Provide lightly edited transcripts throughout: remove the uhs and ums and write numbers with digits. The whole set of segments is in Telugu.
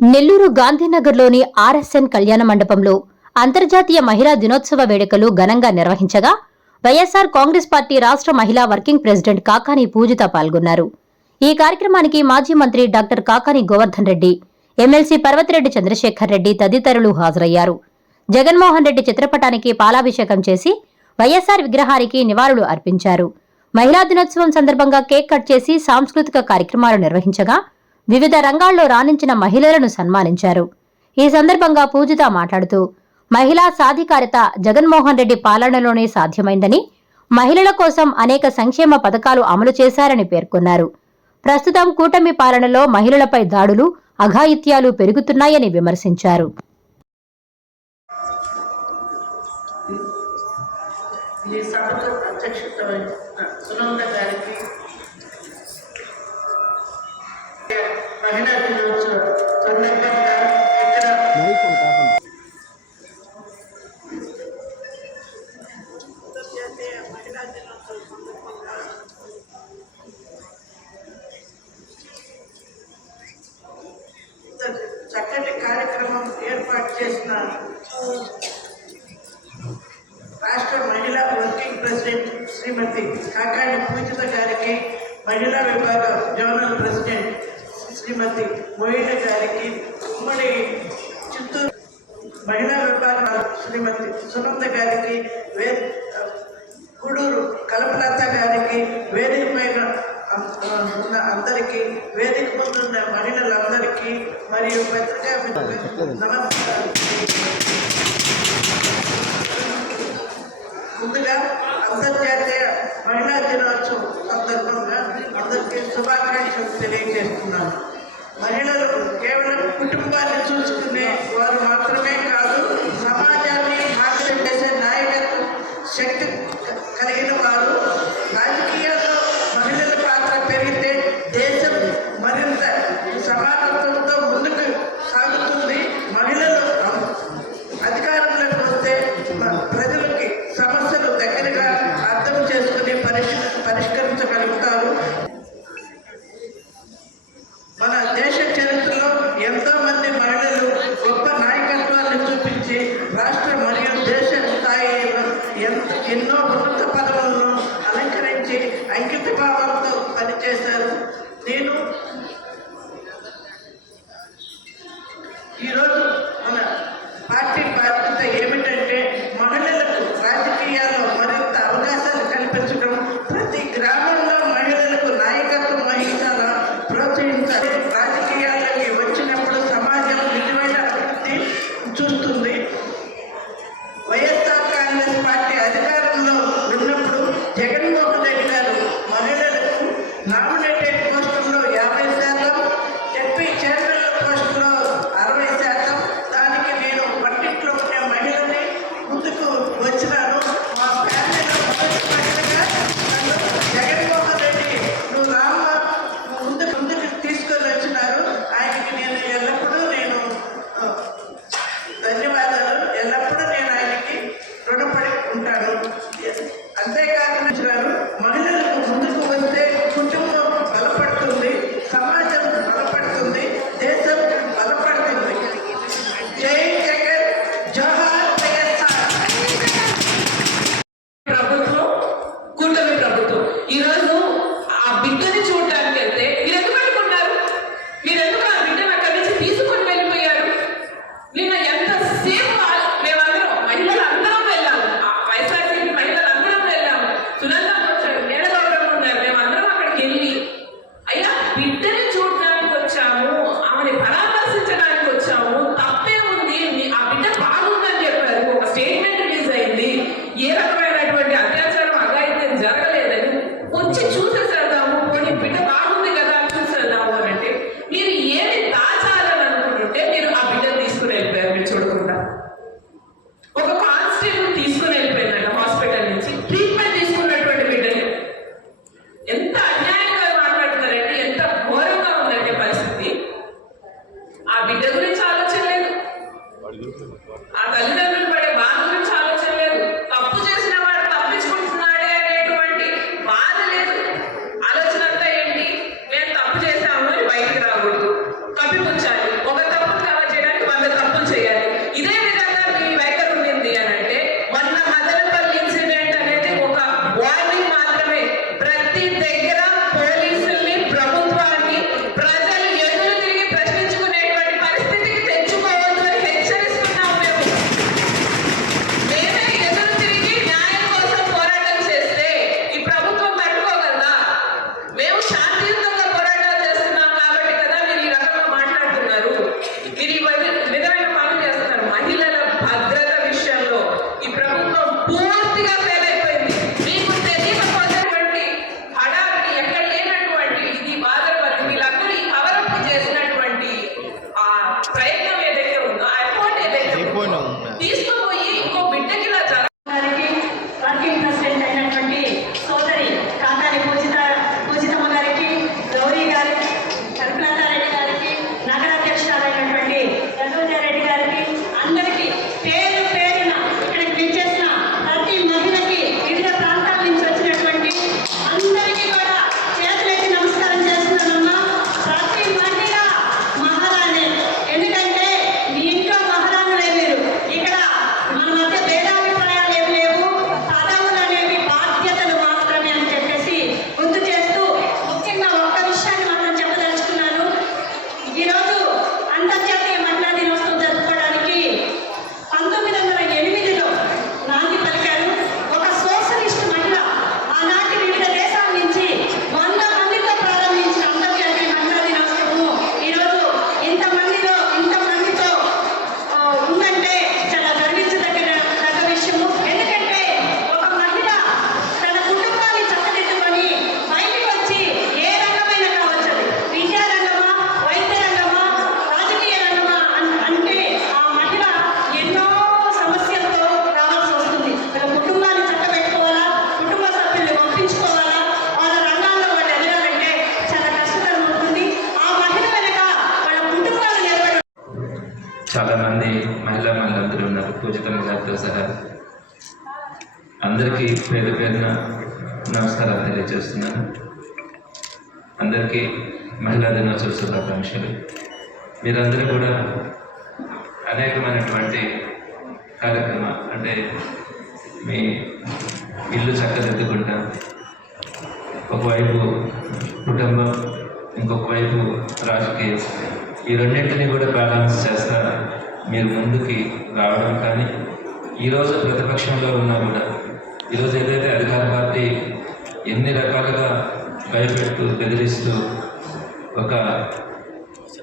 నెల్లూరు గాంధీనగర్లోని ఆర్ఎస్ఎన్ కళ్యాణ మండపంలో అంతర్జాతీయ మహిళా దినోత్సవ వేడుకలు ఘనంగా నిర్వహించగా వైఎస్సార్ కాంగ్రెస్ పార్టీ రాష్ట్ర మహిళా వర్కింగ్ ప్రెసిడెంట్ కాకాని పూజిత పాల్గొన్నారు. ఈ కార్యక్రమానికి మాజీ మంత్రి డాక్టర్ కాకాని గోవర్ధన్ రెడ్డి, ఎమ్మెల్సీ పర్వతిరెడ్డి చంద్రశేఖర్ రెడ్డి తదితరులు హాజరయ్యారు. జగన్మోహన్ రెడ్డి చిత్రపటానికి పాలాభిషేకం చేసి వైఎస్సార్ విగ్రహానికి నివాళులు అర్పించారు. మహిళా దినోత్సవం సందర్భంగా కేక్ కట్ చేసి సాంస్కృతిక కార్యక్రమాలు నిర్వహించగా వివిధ రంగాల్లో రాణించిన మహిళలను సన్మానించారు. ఈ సందర్భంగా పూజిత మాట్లాడుతూ మహిళా సాధికారిత జగన్మోహన్ రెడ్డి పాలనలోనే సాధ్యమైందని, మహిళల కోసం అనేక సంక్షేమ పథకాలు అమలు చేశారని పేర్కొన్నారు. ప్రస్తుతం కూటమి పాలనలో మహిళలపై దాడులు, అఘాయిత్యాలు పెరుగుతున్నాయని విమర్శించారు. మహిళా దినోత్సవ సందర్భంగా చక్కటి కార్యక్రమం ఏర్పాటు చేసిన రాష్ట్ర మహిళా వర్కింగ్ ప్రెసిడెంట్ శ్రీమతి కాకాని పూజిత గారికి, మహిళా విభాగ జోనల్ ప్రెసిడెంట్ శ్రీమతి మోయిన గారికి, ఉమ్మడి చిత్తూరు మహిళా విభాగ శ్రీమతి సునంద గారికి, గూడూరు కల్పలత గారికి, వేదిక పైన ఉన్న అందరికీ, వేదిక ముందు ఉన్న మహిళలందరికీ మరియు పత్రికా నమస్కారం. ముందుగా అంతర్జాతీయ మహిళా దినోత్సవం సందర్భంగా అందరికీ శుభాకాంక్షలు తెలియజేస్తున్నాను. మహిళలు కేవలం కుటుంబాన్ని చూసుకునే వారు మాత్రమే కాదు, సమాజాన్ని ఆకలి చేసే నాయకత్వం శక్తి కలిగిన వారు. రాజకీయాల్లో మహిళల పాత్ర పెరిగితే దేశం మరింత సమానత్వంతో ముందుకు సాగుతుంది. మహిళలు అధికారంలోకి వస్తే ప్రజలకి సమస్యలు దగ్గరగా అర్థం చేసుకుని పరిష్కరించగలుగుతారు. మన దేశ చరిత్రలో ఎంతో మంది మహిళలు గొప్ప నాయకత్వాన్ని చూపించి రాష్ట్ర మరియు దేశ స్థాయిలో ఎన్నో ఉన్నత పదవులను అలంకరించి అంకిత భావంతో పనిచేశారు. నేను ఈరోజు మన పార్టీ బాధ్యత ఏమిటంటే మహిళలకు రాజకీయాల్లో మరింత అవకాశాలు కల్పించడం, ప్రతి గ్రామంలో మహిళలకు నాయకత్వం వహించాలా ప్రోత్సహించాలి. రాజకీయాల్లోకి వచ్చినప్పుడు సమాజం నిజమైన అభివృద్ధి చూస్తుంది. వైఎస్ఆర్ కాంగ్రెస్ పార్టీ అధికారంలో ఉన్నప్పుడు జగన్మోహన్ రెడ్డి గారు మహిళలకు నామినేటెడ్ పోస్టుల్లో 50%, ఎంపీ చైర్మన్ల పోస్టులో 60%. దానికి నేను పట్టింట్లో ఉండే మహిళని ముందుకు వచ్చినాను. మా ఫ్యామిలీలో మొదటి మహిళగా నన్ను జగన్మోహన్ రెడ్డి నువ్వు రామ్మ ముందుకు తీసుకొని వచ్చినారు. ఆయనకి నేను ఎల్లప్పుడూ ధన్యవాదాలు, ఎల్లప్పుడూ నేను ఆయనకి రుణపడి ఉంటాను. అంతేకాకుండా మహిళలకు ముందుకు వస్తే కుటుంబం బలపడుతుంది, సమాజం బలపడుతుంది, దేశం బలపడుతుంది. జై జగన్, జోహార్ వైఎస్ఆర్. ప్రభుత్వం, కూటమి ప్రభుత్వం ఈరోజు ఆ బిడ్డని చూడడానికి వెళ్తే మీరు ఎందుకు అనుకున్నారు? మీరు ఎందుకు ఆ బిడ్డను అక్కడి నుంచి తీసుకొని వెళ్ళిపోయారు? నిన్న ఎంతసేపు మేమందరం మహిళలు అందరం వెళ్ళాము, వైఎస్ఆర్సీపీ మహిళలు అందరం వెళ్ళాము. సునంద వచ్చాడు, నేడగౌరవం ఉన్నారు. మేమందరం అక్కడికి వెళ్ళి అయ్యా బిడ్డని చూడడానికి వచ్చాము, ఆమెని పరామర్శించడానికి వచ్చాము, తప్పే ఉంది, ఆ బిడ్డ బాగుందని చెప్పారు. ఒక స్టేట్మెంట్ రిలీజ్ అయింది, ఏ రకమైనటువంటి అత్యాచారం అఘాయిత్యం జరగలేదని వచ్చి చూసేసేద్దాము, పోనీ బిడ్డ బాగుంది కదా అని చూసేద్దాము అని అంటే మీరు ఏది దాచాలని అనుకుంటుంటే మీరు ఆ బిడ్డను తీసుకుని వెళ్ళిపోయారు. మీరు చూడకుండా ఒక కానిస్టేబుల్ తీసుకుని వెళ్ళిపోయిందంట హాస్పిటల్ నుంచి, ట్రీట్మెంట్ తీసుకున్నటువంటి బిడ్డని. ఎంత అన్యాయంగా మాట్లాడుతున్నారంటే, ఎంత ఘోరంగా ఉందంటే పరిస్థితి. ఆ బిడ్డ గురించి ఆలోచన లేదు, ఆ తల్లిదండ్రులు పడే బాధ గురించి ఆలోచన లేదు, తప్పు చేసిన వాడు తప్పించుకుంటున్నాడే అనేటువంటి బాధ లేదు. ఆలోచన అంతా ఏంటి? మేము తప్పు చేసాము అని బయటికి రాకూడదు, కప్పిపుచ్చాలి. ఒక తప్పు మీరు విధమైన పనులు చేస్తున్నారు. మహిళల భద్రత విషయంలో ఈ ప్రభుత్వం పూర్తిగా ఫెయిల్ అయిపోయింది. మీకు తెలియకపోయినటువంటి హడావిడి ఎక్కడ లేనటువంటి ఇది బాధపడి వీళ్ళందరూ ఈ కవరప్ చేసినటువంటి ఆ ప్రయత్నం ఏదైతే ఉందో, ఆ ఎఫర్ట్ ఏదైతే ఉందో తీసుకుపోయి ఇంకో బిడ్డకి ఇలా గారికి వర్కింగ్ ప్రెసిడెంట్ అయినటువంటి సోదరి కాకాని పూజితమ్మ గారికి, గౌరీ గారికి, కల్పలతారెడ్డి గారికి, నగర అధ్యక్షురాలైనటువంటి యశోజారెడ్డి గారికి, అందరికీ పేరు పేరున ఇక్కడికి విచ్చేసిన ప్రతి మహిళకి, వివిధ ప్రాంతాల నుంచి వచ్చినటువంటి అందరికీ కూడా చేతులెత్తి నమస్కారం చేస్తున్నానమ్మా. ప్రతి మహిళ మహారాణి. ఎందుకంటే మీ ఇంట్లో మహారాణులే మీరు. ఇక్కడ మన మధ్య భేదాభిప్రాయాలు ఏమి లేవు, పదవులు అనేవి బాధ్యతలు మాత్రమే అని చెప్పేసి గుర్తు చేస్తూ ముఖ్యంగా ఒక్క విషయాన్ని మాత్రం చెప్పదలుచుకున్నాను. ఈరోజు అంతర్జాతీయ మహిళా దినోత్సవం జరుపుకోవడానికి 1908లో నాంది పలికారు ఒక సోషలిస్ట్ మహిళ. ఆనాటి వివిధ దేశాల నుంచి 100 మందితో ప్రారంభించిన అంతర్జాతీయ మహిళా దినోత్సవము ఈరోజు ఇంతమందితో ఉందంటే చాలా గర్వించదగ్గ విషయము. ఎందుకంటే ఒక మహిళ తన కుటుంబాన్ని చక్కదిద్దుకొని బయటికి వచ్చి ఏ రంగమైనా కావచ్చు, అది విద్యా రంగమా, వైద్య రంగమా, రాజకీయ రంగమా అంటే ఆ మహిళ ఎన్నో సమస్యలతో రావాల్సి వస్తుంది. తన కుటుంబాన్ని చక్కబెట్టుకోవాలా, కుటుంబ సభ్యుల్ని పంపించుకోవాలా, వాళ్ళ రంగాల్లో వాళ్ళు ఎదగాలంటే చాలా కష్టతరం ఉంటుంది. ఆ మహిళ వెనక వాళ్ళ కుటుంబాలు నిలబడి చాలా మంది మహిళలందరూ ఉన్నారు, పూజితమ్మ గారితో సహా. అందరికీ పేరు పేరున నమస్కారాలు తెలియజేస్తున్నాను. అందరికీ మహిళా దినోత్సవ శుభాకాంక్షలు. మీరందరూ కూడా అనేకమైనటువంటి కార్యక్రమాలు, అంటే మీ ఇల్లు చక్కదిద్దుకుంటా, ఒకవైపు కుటుంబం, ఇంకొక వైపు రాజకీయం, ఈ రెండింటినీ కూడా బ్యాలెన్స్ చేస్తా మీరు ముందుకి రావడం. కానీ ఈరోజు ప్రతిపక్షంలో ఉన్నా కూడా, ఈరోజు ఏదైతే అధికార పార్టీ ఎన్ని రకాలుగా భయపెడుతూ బెదిరిస్తూ ఒక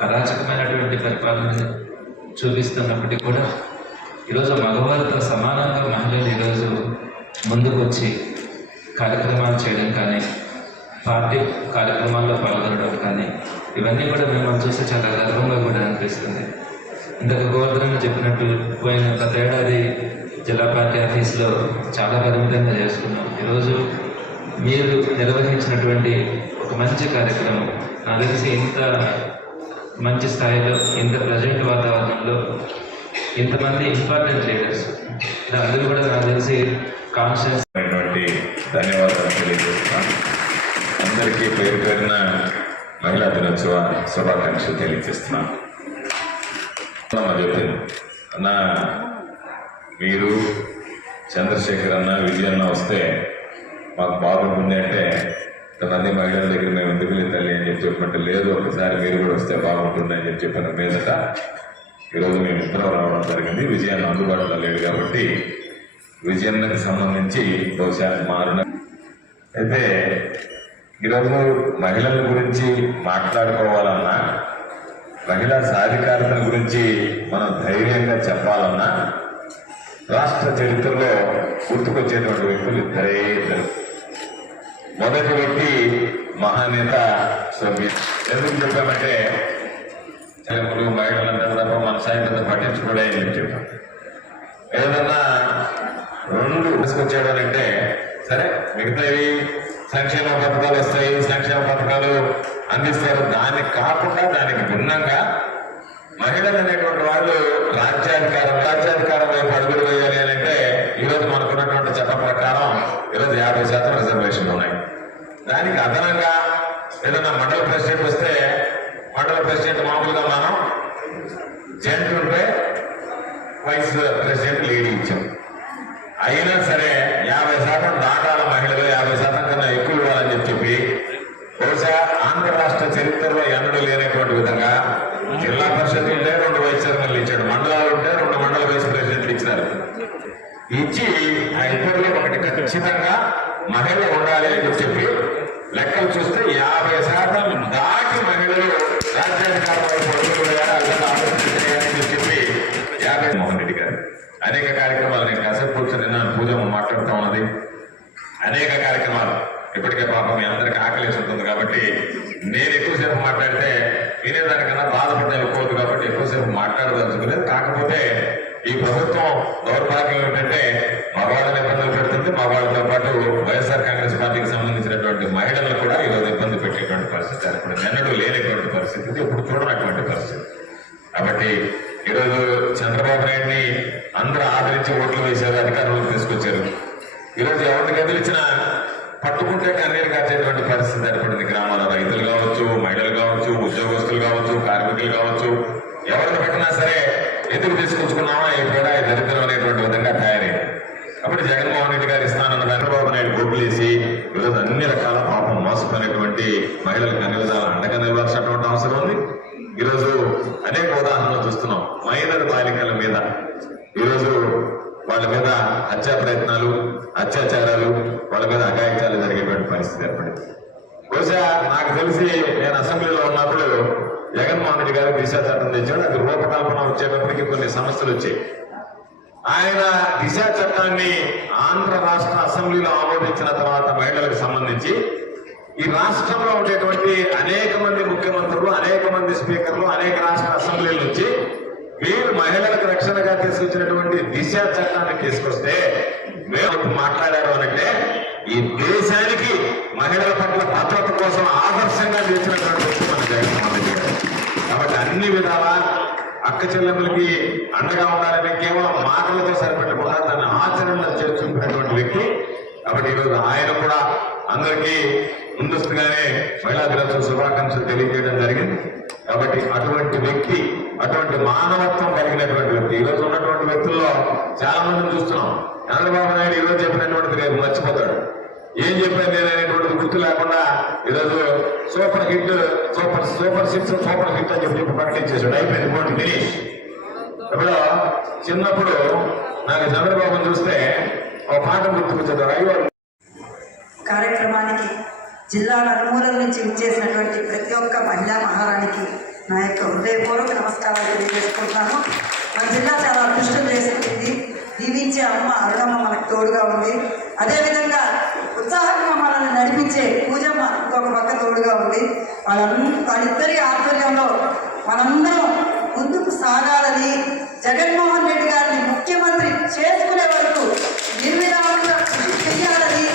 అరాచకమైనటువంటి పరిపాలన చూపిస్తున్నప్పటికీ కూడా ఈరోజు మగవారితో సమానంగా మహిళలు ఈరోజు ముందుకు వచ్చి కార్యక్రమాలు చేయడం కానీ, పార్టీ కార్యక్రమాల్లో పాల్గొనడం కానీ, ఇవన్నీ కూడా మిమ్మల్ని చూస్తే చాలా గర్వంగా కూడా అనిపిస్తుంది. ఇంతకు గోవర్ధన్ చెప్పినట్టు పోయిన గత ఏడాది జిల్లా పార్టీ ఆఫీస్లో చాలా పరిమితంగా చేసుకున్నాం. ఈరోజు మీరు నిర్వహించినటువంటి ఒక మంచి కార్యక్రమం నాకు తెలిసి ఇంత మంచి స్థాయిలో, ఇంత ప్రజెంట్ వాతావరణంలో ఇంతమంది ఇంపార్టెంట్ లీడర్స్, అందరూ కూడా నాకు తెలిసి కాన్షియస్ ధన్యవాదాలు తెలియజేస్తున్నాను. అందరికీ పేరు పేరున మహిళా దినోత్సవ శుభాకాంక్షలు తెలియజేస్తున్నాను. చెప్పింది అన్న, మీరు చంద్రశేఖర్ అన్న, విజయ్ అన్న వస్తే మాకు బాగుంటుంది అంటే, ఇంతమంది మహిళల దగ్గర మేము ఎందుకు తల్లి అని చెప్పి లేదు, ఒకసారి మీరు కూడా వస్తే బాగుంటుంది అని చెప్పిన మీదట ఈరోజు మేము ఇద్దరం రావడం జరిగింది. విజయ్ అన్న అందుబాటులో లేడు కాబట్టి విజయన్నకి సంబంధించి బహుశా మారిన అయితే ఈరోజు మహిళల గురించి మాట్లాడుకోవాలన్నా, మహిళా సాధికారత గురించి మనం ధైర్యంగా చెప్పాలన్నా, రాష్ట్ర చరిత్రలో గుర్తుకొచ్చేటువంటి వ్యక్తులు ఇద్దరే ఇద్దరు. మొదటి వ్యక్తి మహానేత సోవియట్. ఎందుకు చెప్పామంటే, తెలుగులు మహిళలంటే తప్ప మన సాయంత్రం పట్టించుకోవడం అని చెప్పాం. ఏదన్నా రెండు తీసుకొచ్చాడు అంటే, సరే మిగతావి సంక్షేమ పథకాలు వస్తాయి, సంక్షేమ పథకాలు అందిస్తారు, దానికి కాకుండా దానికి భిన్నంగా మహిళలు అనేటువంటి వాళ్ళు రాజ్యాధికారం వైపు అడుగులు వేయాలి అని అంటే, ఈరోజు మనకున్నటువంటి చట్ట ప్రకారం ఈరోజు 50% రిజర్వేషన్లు ఉన్నాయి. దానికి అదనంగా ఏదైనా మండల ప్రెసిడెంట్ వస్తే, మండల ప్రెసిడెంట్ మామూలుగా మనం జెంట్ ఉంటే వైస్ ప్రెసిడెంట్ లీడ్ ఇచ్చాం. అయినా సరే 50% దాటాల మహిళలు, 50% కన్నా ఎక్కువ ఇవ్వాలని చెప్పి బహుశా ఆంధ్ర రాష్ట్ర చరిత్రలో ఎన్నడూ లేనటువంటి విధంగా జిల్లా పరిషత్ ఉంటే 2 వైస్ చైర్మన్లు ఇచ్చాడు, మండలాలు ఉంటే 2 మండల వైస్ ప్రెసిడెంట్లు ఇచ్చినారు. ఇచ్చి ఆ ఇద్దరిలో ఒకటి ఖచ్చితంగా మహిళ ఉండాలి అని చెప్పి లెక్కలు చూస్తే 50% దాటి మహిళలు రాజ్యాధికారం వైపు ఎక్కువసేపు మాట్లాడదలుచుకోలేదు. కాకపోతే ఈ ప్రభుత్వం దౌర్భాగ్యం ఏంటంటే మగవాళ్ళని ఇబ్బందులు పెడుతుంది, మగవాళ్ళతో పాటు వైఎస్ఆర్ కాంగ్రెస్ పార్టీకి సంబంధించినటువంటి మహిళలను కూడా ఈరోజు ఇబ్బంది పెట్టేటువంటి పరిస్థితి ఏర్పడింది. ఎన్నడూ లేనటువంటి పరిస్థితి, ఇప్పుడు చూడనటువంటి పరిస్థితి. కాబట్టి ఈరోజు చంద్రబాబు నాయుడిని అందరూ ఆదరించి ఓట్లు వేశారు, అధికారంలోకి తీసుకొచ్చారు. ఈరోజు ఎవరిని కదిలిచ్చినా పట్టుకుంటే కన్నీరు కాచేటువంటి పరిస్థితి ఏర్పడింది. గ్రామాల రైతులు కావచ్చు, మహిళలు కావచ్చు, ఉద్యోగస్తులు కావచ్చు, కార్మికులు కావచ్చు, ఎవరిని పెట్టినా సరే ఎందుకు తీసుకొచ్చుకున్నామా ఈ పేడ ఈ దరిద్రం అనేటువంటి విధంగా తయారైంది. కాబట్టి జగన్మోహన్ రెడ్డి గారు ఇస్తానన్న చంద్రబాబు నాయుడు గొడ్లేసి ఈరోజు అన్ని రకాల పాపం మోసపోయినటువంటి మహిళలకు అన్ని విధాలు అండగా నిలవాల్సినటువంటి అవసరం ఉంది. ఈరోజు అనేక ఉదాహరణలు చూస్తున్నాం. మైనర్ బాలికల మీద ఈరోజు వాళ్ళ మీద హత్యా ప్రయత్నాలు, అత్యాచారాలు, వాళ్ళ మీద అఘాయిత్యాలు జరిగేటువంటి పరిస్థితి ఏర్పడింది. బహుశా నాకు తెలిసి నేను అసెంబ్లీలో ఉన్నప్పుడు జగన్మోహన్ రెడ్డి గారు దిశ చట్టం తెచ్చాడు. అది రూపకల్పన వచ్చేటప్పటికి కొన్ని సమస్యలు వచ్చాయి. ఆయన దిశ చట్టాన్ని ఆంధ్ర రాష్ట్ర అసెంబ్లీలో ఆమోదించిన తర్వాత మహిళలకు సంబంధించి ఈ రాష్ట్రంలో ఉండేటువంటి అనేక మంది ముఖ్యమంత్రులు, అనేక మంది స్పీకర్లు, అనేక రాష్ట్ర అసెంబ్లీల నుంచి మీరు మహిళలకు రక్షణగా తీసుకొచ్చినటువంటి దిశ చట్టాన్ని తీసుకొస్తే మేము మాట్లాడారు అనంటే ఈ దేశానికి మహిళల పట్ల భద్రత కోసం ఆదర్శంగా చేసినటువంటి వ్యక్తి మన జగన్మోహన్ రెడ్డి గారు. కాబట్టి అన్ని విధాలా అక్క చెల్లెములకి అండగా ఉండాలని కేవలం మాటలతో సరిపెట్టకుండా దాన్ని ఆచరణ చేస్తున్నటువంటి వ్యక్తి. కాబట్టి ఈరోజు ఆయన కూడా అందరికీ ముందస్తుగానే మహిళా దినోత్సవ శుభాకాంక్షలు తెలియజేయడం జరిగింది. కాబట్టి అటువంటి వ్యక్తి, అటువంటి మానవత్వం కలిగినటువంటి వ్యక్తి ఈరోజు ఉన్నటువంటి వ్యక్తుల్లో చాలా మందిని చూస్తున్నాం. చంద్రబాబు నాయుడు ఈరోజు చెప్పినటువంటిది రేపు మర్చిపోతాడు. ఏం చెప్పాను నేను అనేటువంటిది గుర్తు లేకుండా ఈరోజు super hit, super 6 super hit అని చెప్పి ప్రకటించేసాడు. అయిపోయింది, పోటీ ఫినిష్. ఇప్పుడు చిన్నప్పుడు నాకు చంద్రబాబుని చూస్తే ఒక పాట గుర్తుకొచ్చేది. అయ్యో కార్యక్రమానికి జిల్లా నలుమూలల నుంచి విచ్చేసినటువంటి ప్రతి ఒక్క మహిళా మహారాణికి నా యొక్క హృదయపూర్వక నమస్కారాలు తెలియజేసుకుంటున్నాను. మన జిల్లా చాలా అదృష్టం చేసుకుంది. దీవించే అమ్మ అరుణమ్మ మనకు తోడుగా ఉంది. అదేవిధంగా ఉత్సాహంగా మనల్ని నడిపించే పూజమ్మ ఇంకొక పక్క తోడుగా ఉంది. వాళ్ళిద్దరి ఆధ్వర్యంలో మనందరం ముందుకు సాగాలని, జగన్మోహన్ రెడ్డి గారిని ముఖ్యమంత్రి చేసుకునే వరకు నిర్విరామంగా కృషి చేయాలని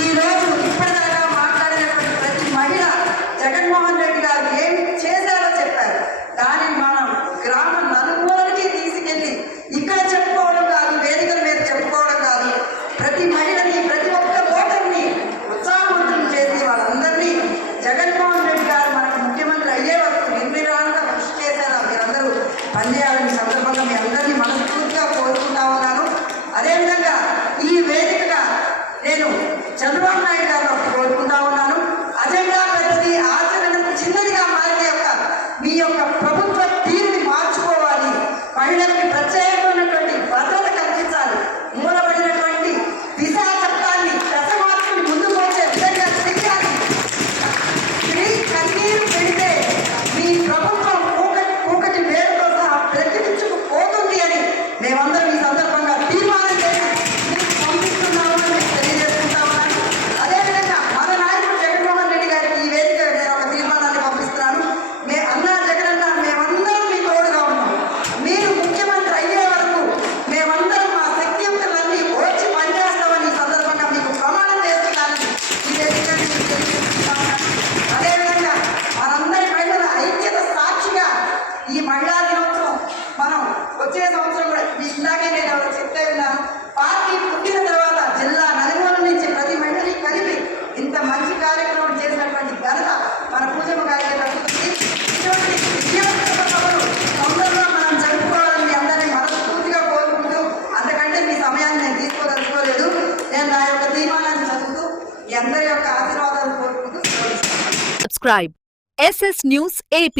ఈరోజు ఇప్పటిదాకా మాట్లాడినటువంటి ప్రతి మహిళ జగన్మోహన్ రెడ్డి గారు ఏమి చేశారో చెప్పారు. దానిని మనం గ్రామ నలుమూలకి తీసుకెళ్ళి ఇక్కడ చెప్పుకోవడం కాదు, వేదికల మీద చెప్పుకోవడం కాదు, ప్రతి మహిళని, ప్రతి ఒక్క ఓటర్ని ఉత్సాహవంతులు చేసి వాళ్ళందరినీ జగన్మోహన్ రెడ్డి గారు మనకు ముఖ్యమంత్రి అయ్యే వరకు నిర్విరామంగా కృషి చేశారా మీరందరూ పనిచేయాలని సందర్భంగా మీ అందరినీ మనస్ఫూర్తిగా కోరుకుంటా ఉన్నాను. అదేవిధంగా ఈ వేదికగా నేను చంద్రబాబు నాయుడు గారిని కోరుకుంటా ఉన్నాను. అజెండా పెద్దది, ఆచరణ చిన్నదిగా మారిన మీ యొక్క ప్రభుత్వ తీరుని మార్చుకోవాలి. మహిళలకి ప్రత్యేకమైనటువంటి భద్రత కల్పించాలి. మూలబడినటువంటి దిశ చట్టాన్ని దశ మార్పుని ముందుకు వచ్చే విధంగా చేయాలి. స్త్రీ కన్నీరు పెడితే మీ ప్రభుత్వం కూకటి వేరుతో సహా ప్రతిపించుకుపోతుంది అని మేమందరం ఈ సందర్భంగా తీర్మానం చేసి పంపిస్తున్నామని మీకు తెలియజేసుకుంటా ఉన్నాను. అదేవిధంగా మన నాయకుడు జగన్మోహన్ రెడ్డి గారికి ఈ వేదిక నేను ఒక తీర్మానాన్ని పంపిస్తున్నాను. జగనన్న మేమందరం మీ తోడుగా ఉన్నాం. మీరు ముఖ్యమంత్రి అయ్యే వరకు మేమందరం మా శక్తియుక్తులన్నీ ఓర్చి పనిచేస్తామని ఈ సందర్భంగా మీకు ప్రమాణం చేస్తున్నానని ఈ వేదిక అదేవిధంగా మనందరి మహిళల ఐక్యత సాక్షిగా ఈ మహిళా దినోత్సవం మనం వచ్చే సంవత్సరం కూడా ఇలాగే నేను చెప్తే ఉన్నాను. పార్టీ పుట్టిన తర్వాత జిల్లా నలుమూల నుంచి ప్రతి మహిళని కలిపి ఇంత మంచి కార్యక్రమం చేసినటువంటి ఘనత మన పూజమ్మ గారికి దక్కుతుంది. ఇటువంటి విజయోత్సవ సభలు తొందరగా మనం జరుపుకోవాలని మీ అందరినీ మనస్ఫూర్తిగా కోరుకుంటూ, అంతకంటే మీ సమయాన్ని నేను తీసుకోదలుచుకోలేదు. నేను నా యొక్క తీర్మానాన్ని చదువుతూ మీ అందరి యొక్క ఆశీర్వాదాలు కోరుకుంటూ Subscribe SS News AP.